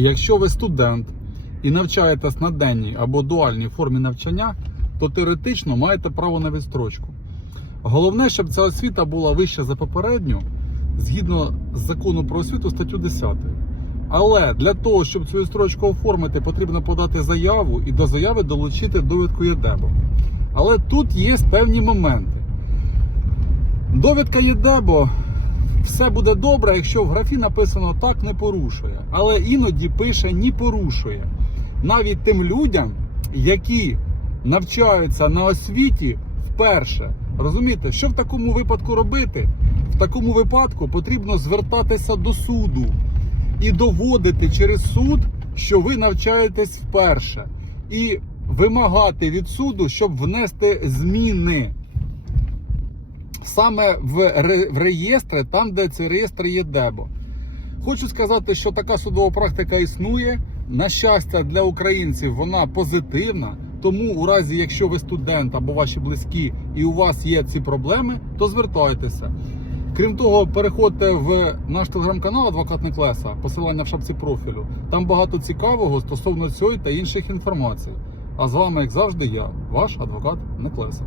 Якщо ви студент і навчаєтесь на денній або дуальній формі навчання, то теоретично маєте право на відстрочку. Головне, щоб ця освіта була вища за попередню, згідно з закону про освіту статтю 10. Але для того, щоб цю відстрочку оформити, потрібно подати заяву і до заяви долучити довідку ЄДЕБО. Але тут є певні моменти. Довідка ЄДЕБО все буде добре, якщо в графі написано так не порушує. Але іноді пише не порушує. Навіть тим людям, які навчаються на освіті вперше. Розумієте, що в такому випадку робити? В такому випадку потрібно звертатися до суду і доводити через суд, що ви навчаєтесь вперше, і вимагати від суду, щоб внести зміни саме в, ре- в реєстри, там, де ці реєстри є ДЕБО. Хочу сказати, що така судова практика існує. На щастя, для українців вона позитивна. Тому, у разі, якщо ви студент або ваші близькі і у вас є ці проблеми, то звертайтеся. Крім того, переходьте в наш телеграм-канал Адвокат Неклеса, посилання в шапці профілю. Там багато цікавого стосовно цієї та інших інформацій. А з вами, як завжди, я, ваш адвокат Неклеса.